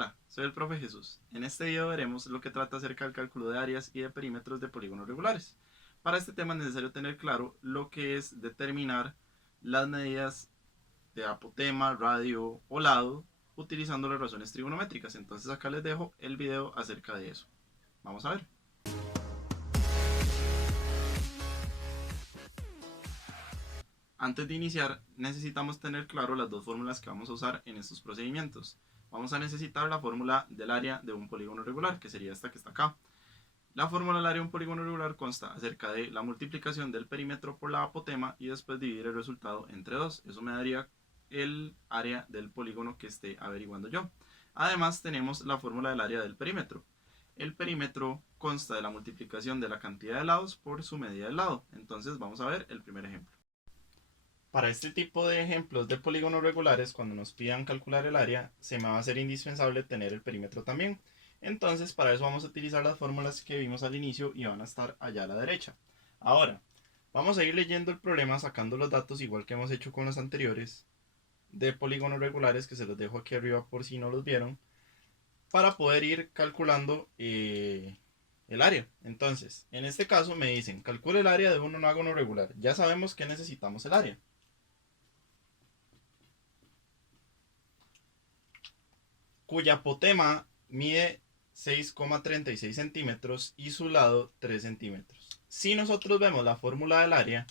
Hola, soy el profe Jesús. En este video veremos lo que trata acerca del cálculo de áreas y de perímetros de polígonos regulares. Para este tema es necesario tener claro lo que es determinar las medidas de apotema, radio o lado utilizando las razones trigonométricas. Entonces acá les dejo el video acerca de eso. Vamos a ver. Antes de iniciar, necesitamos tener claro las dos fórmulas que vamos a usar en estos procedimientos. Vamos a necesitar la fórmula del área de un polígono regular, que sería esta que está acá. La fórmula del área de un polígono regular consta acerca de la multiplicación del perímetro por la apotema y después dividir el resultado entre 2. Eso me daría el área del polígono que esté averiguando yo. Además tenemos la fórmula del área del perímetro. El perímetro consta de la multiplicación de la cantidad de lados por su medida del lado. Entonces vamos a ver el primer ejemplo. Para este tipo de ejemplos de polígonos regulares, cuando nos pidan calcular el área, se me va a hacer indispensable tener el perímetro también. Entonces, para eso vamos a utilizar las fórmulas que vimos al inicio y van a estar allá a la derecha. Ahora, vamos a ir leyendo el problema, sacando los datos igual que hemos hecho con los anteriores de polígonos regulares, que se los dejo aquí arriba por si no los vieron, para poder ir calculando el área. Entonces, en este caso me dicen, calcula el área de un nonágono regular. Ya sabemos que necesitamos el área, cuya apotema mide 6,36 centímetros y su lado 3 centímetros. Si nosotros vemos la fórmula del área,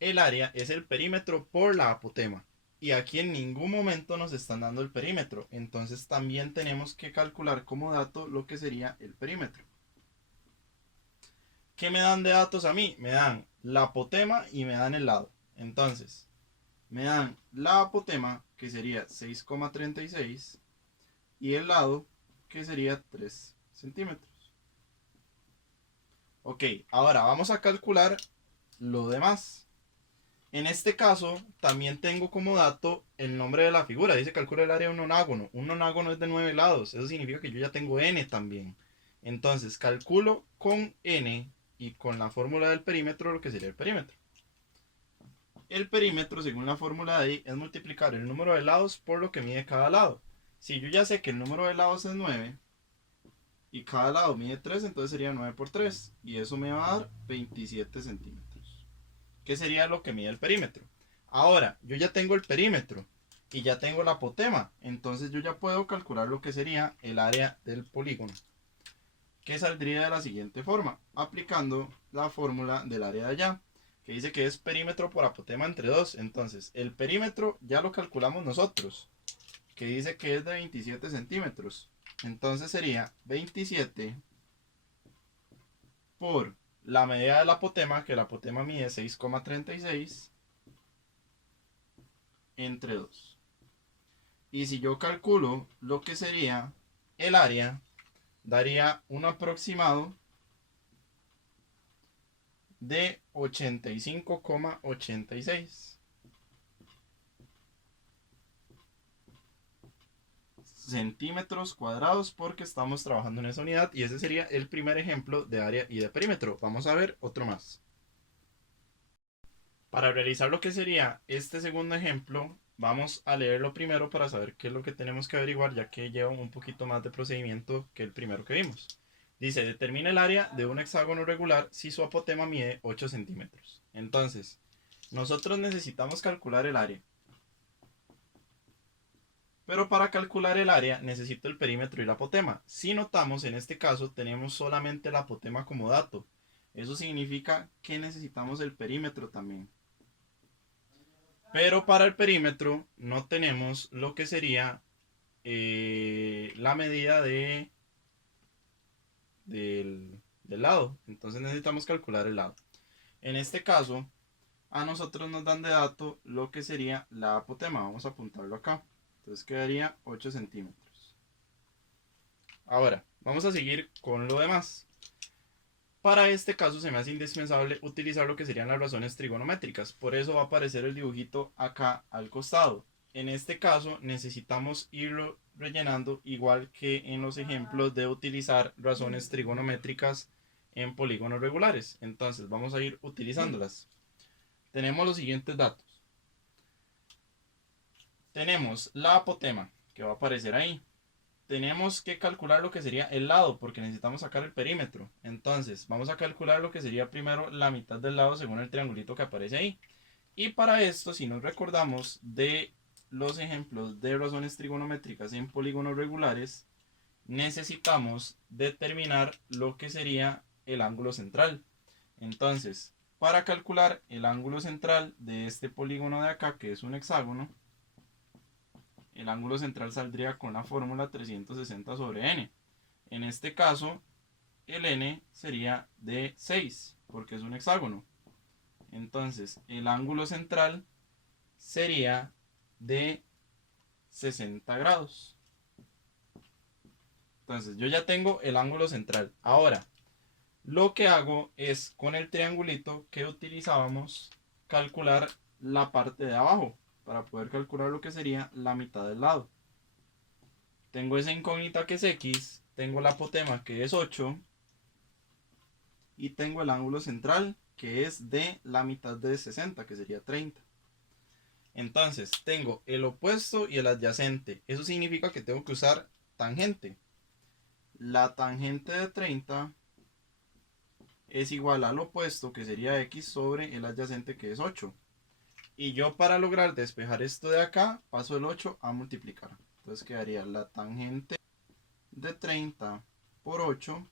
el área es el perímetro por la apotema. Y aquí en ningún momento nos están dando el perímetro. Entonces también tenemos que calcular como dato lo que sería el perímetro. ¿Qué me dan de datos a mí? Me dan la apotema y me dan el lado. Entonces, me dan la apotema, que sería 6,36, y el lado, que sería 3 centímetros. Ok, ahora vamos a calcular lo demás. En este caso, también tengo como dato el nombre de la figura. Dice calcula el área de un nonágono. Un nonágono es de 9 lados. Eso significa que yo ya tengo n también. Entonces, calculo con n y con la fórmula del perímetro lo que sería el perímetro. El perímetro, según la fórmula de ahí, es multiplicar el número de lados por lo que mide cada lado. Si yo ya sé que el número de lados es 9 y cada lado mide 3, entonces sería 9 por 3. Y eso me va a dar 27 centímetros. ¿Qué sería lo que mide el perímetro? Ahora, yo ya tengo el perímetro y ya tengo la apotema. Entonces yo ya puedo calcular lo que sería el área del polígono, que saldría de la siguiente forma, aplicando la fórmula del área de allá, que dice que es perímetro por apotema entre 2. Entonces, el perímetro ya lo calculamos nosotros, que dice que es de 27 centímetros. Entonces sería 27 por la medida del apotema, que el apotema mide 6,36 entre 2. Y si yo calculo lo que sería el área, daría un aproximado de 85,86 centímetros cuadrados, porque estamos trabajando en esa unidad, y ese sería el primer ejemplo de área y de perímetro. Vamos a ver otro más. Para realizar lo que sería este segundo ejemplo, vamos a leerlo primero para saber qué es lo que tenemos que averiguar, ya que lleva un poquito más de procedimiento que el primero que vimos. Dice, determina el área de un hexágono regular si su apotema mide 8 centímetros. Entonces, nosotros necesitamos calcular el área. Pero para calcular el área necesito el perímetro y la apotema. Si notamos, en este caso tenemos solamente la apotema como dato. Eso significa que necesitamos el perímetro también. Pero para el perímetro no tenemos lo que sería la medida del lado. Entonces necesitamos calcular el lado. En este caso, a nosotros nos dan de dato lo que sería la apotema. Vamos a apuntarlo acá. Entonces quedaría 8 centímetros. Ahora, vamos a seguir con lo demás. Para este caso se me hace indispensable utilizar lo que serían las razones trigonométricas. Por eso va a aparecer el dibujito acá al costado. En este caso necesitamos irlo rellenando igual que en los ejemplos de utilizar razones trigonométricas en polígonos regulares. Entonces vamos a ir utilizándolas. Tenemos los siguientes datos. Tenemos la apotema, que va a aparecer ahí. tenemos que calcular lo que sería el lado, porque necesitamos sacar el perímetro. Entonces, vamos a calcular lo que sería primero la mitad del lado según el triangulito que aparece ahí. Y para esto, si nos recordamos de los ejemplos de razones trigonométricas en polígonos regulares, necesitamos determinar lo que sería el ángulo central. Entonces, para calcular el ángulo central de este polígono de acá, que es un hexágono, el ángulo central saldría con la fórmula 360 sobre n. En este caso, el n sería de 6, porque es un hexágono. Entonces, el ángulo central sería de 60 grados. Entonces, yo ya tengo el ángulo central. Ahora, lo que hago es, con el triangulito que utilizábamos, calcular la parte de abajo, para poder calcular lo que sería la mitad del lado. Tengo esa incógnita que es x, tengo la apotema que es 8, y tengo el ángulo central que es de la mitad de 60, que sería 30. Entonces, tengo el opuesto y el adyacente. Eso significa que tengo que usar tangente. La tangente de 30 es igual al opuesto, que sería x, sobre el adyacente, que es 8. Y yo, para lograr despejar esto de acá, paso el 8 a multiplicar. Entonces quedaría la tangente de 30 por 8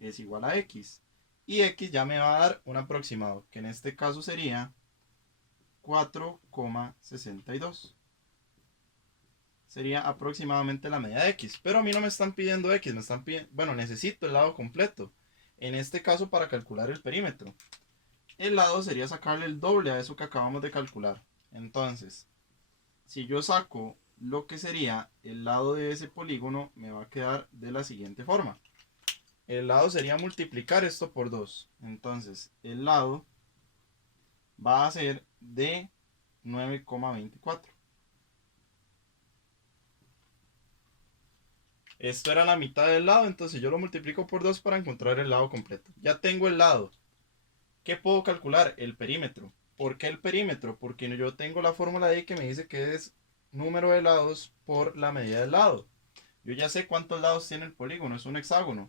es igual a x. Y x ya me va a dar un aproximado, que en este caso sería 4,62. Sería aproximadamente la medida de x. Pero a mí no me están pidiendo x, me están pidiendo, bueno, necesito el lado completo. En este caso, para calcular el perímetro, el lado sería sacarle el doble a eso que acabamos de calcular. Entonces, si yo saco lo que sería el lado de ese polígono, me va a quedar de la siguiente forma. El lado sería multiplicar esto por 2. Entonces, el lado va a ser de 9,24. Esto era la mitad del lado, entonces yo lo multiplico por 2 para encontrar el lado completo. Ya tengo el lado. ¿Qué puedo calcular? El perímetro. ¿Por qué el perímetro? Porque yo tengo la fórmula de ahí que me dice que es número de lados por la medida del lado. Yo ya sé cuántos lados tiene el polígono, es un hexágono.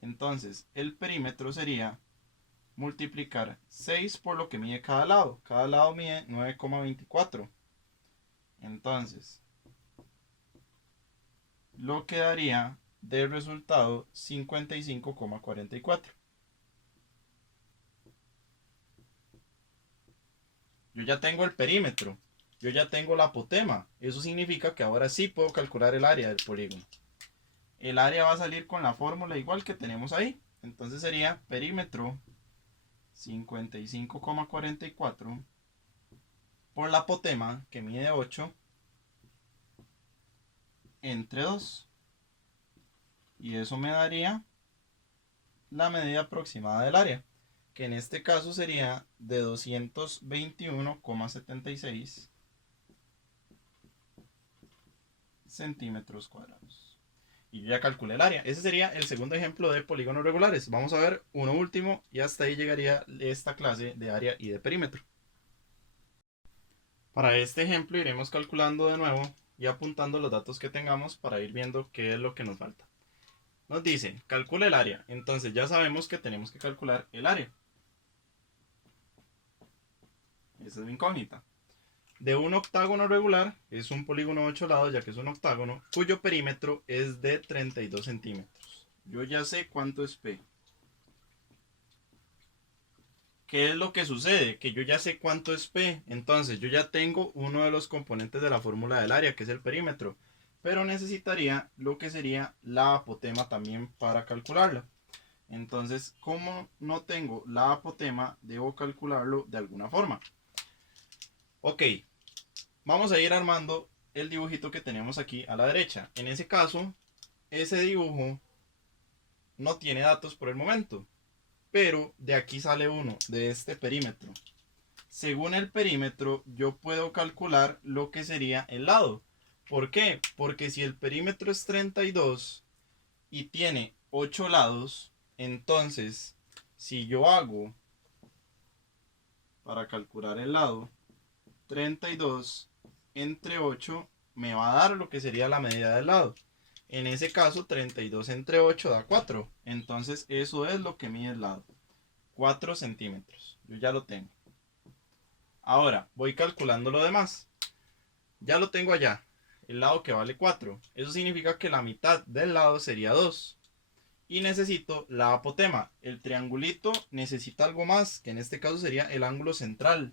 Entonces, el perímetro sería multiplicar 6 por lo que mide cada lado. Cada lado mide 9,24. Entonces, lo que daría de resultado 55,44. Yo ya tengo el perímetro, yo ya tengo la apotema. Eso significa que ahora sí puedo calcular el área del polígono. El área va a salir con la fórmula igual que tenemos ahí. Entonces sería perímetro 55,44 por la apotema, que mide 8, entre 2. Y eso me daría la medida aproximada del área, que en este caso sería de 221,76 centímetros cuadrados. Y yo ya calculé el área. Ese sería el segundo ejemplo de polígonos regulares. Vamos a ver uno último y hasta ahí llegaría esta clase de área y de perímetro. Para este ejemplo iremos calculando de nuevo y apuntando los datos que tengamos para ir viendo qué es lo que nos falta. Nos dice, calcula el área. Entonces ya sabemos que tenemos que calcular el área. Esa es mi incógnita. De un octágono regular, es un polígono de 8 lados, ya que es un octágono, cuyo perímetro es de 32 centímetros. Yo ya sé cuánto es P. ¿Qué es lo que sucede? Que yo ya sé cuánto es P. Entonces yo ya tengo uno de los componentes de la fórmula del área, que es el perímetro. Pero necesitaría lo que sería la apotema también para calcularla. Entonces, como no tengo la apotema, debo calcularlo de alguna forma. Ok, vamos a ir armando el dibujito que tenemos aquí a la derecha. En ese caso, ese dibujo no tiene datos por el momento, pero de aquí sale uno, de este perímetro. Según el perímetro, yo puedo calcular lo que sería el lado. ¿Por qué? Porque si el perímetro es 32 y tiene 8 lados, entonces, si yo hago, para calcular el lado, 32 entre 8, me va a dar lo que sería la medida del lado. En ese caso, 32 entre 8 da 4. Entonces, eso es lo que mide el lado. 4 centímetros. Yo ya lo tengo. Ahora, voy calculando lo demás. Ya lo tengo allá. El lado que vale 4. Eso significa que la mitad del lado sería 2. Y necesito la apotema. El triangulito necesita algo más, que en este caso sería el ángulo central.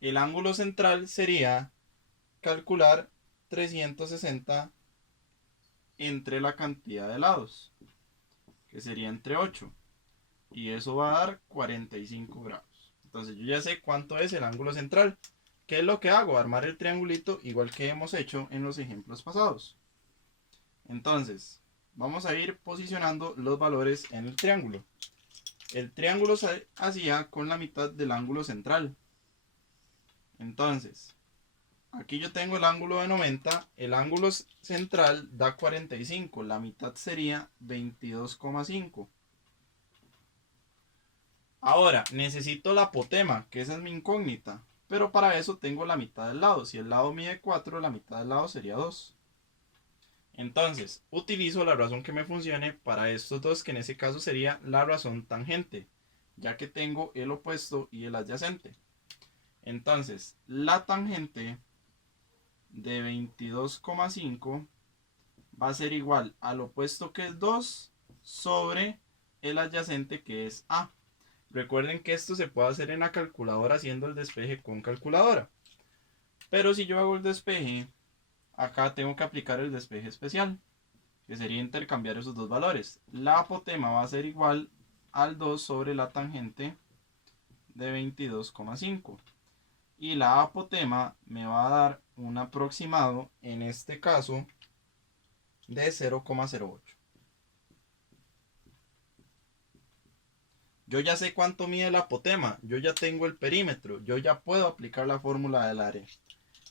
El ángulo central sería calcular 360 entre la cantidad de lados, que sería entre 8. Y eso va a dar 45 grados. Entonces yo ya sé cuánto es el ángulo central. ¿Qué es lo que hago? Armar el triangulito igual que hemos hecho en los ejemplos pasados. Entonces, vamos a ir posicionando los valores en el triángulo. El triángulo se hacía con la mitad del ángulo central. Entonces, aquí yo tengo el ángulo de 90, el ángulo central da 45, la mitad sería 22,5. Ahora, necesito la apotema, que esa es mi incógnita, pero para eso tengo la mitad del lado. Si el lado mide 4, la mitad del lado sería 2. Entonces, utilizo la razón que me funcione para estos dos, que en ese caso sería la razón tangente, ya que tengo el opuesto y el adyacente. Entonces, la tangente de 22,5 va a ser igual al opuesto, que es 2, sobre el adyacente, que es A. Recuerden que esto se puede hacer en la calculadora haciendo el despeje con calculadora. Pero si yo hago el despeje, acá tengo que aplicar el despeje especial, que sería intercambiar esos dos valores. La apotema va a ser igual al 2 sobre la tangente de 22,5. Y la apotema me va a dar un aproximado, en este caso, de 0,08. Yo ya sé cuánto mide la apotema, yo ya tengo el perímetro, yo ya puedo aplicar la fórmula del área.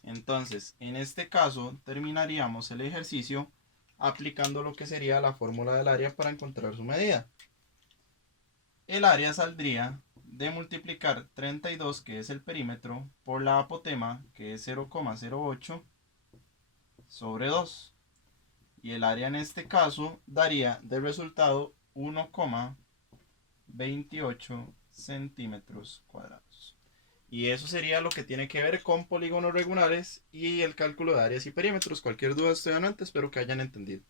Entonces, en este caso, terminaríamos el ejercicio aplicando lo que sería la fórmula del área para encontrar su medida. El área saldría de multiplicar 32, que es el perímetro, por la apotema, que es 0,08, sobre 2. Y el área en este caso daría de resultado 1,28 centímetros cuadrados. Y eso sería lo que tiene que ver con polígonos regulares y el cálculo de áreas y perímetros. Cualquier duda, estoy adelante, espero que hayan entendido.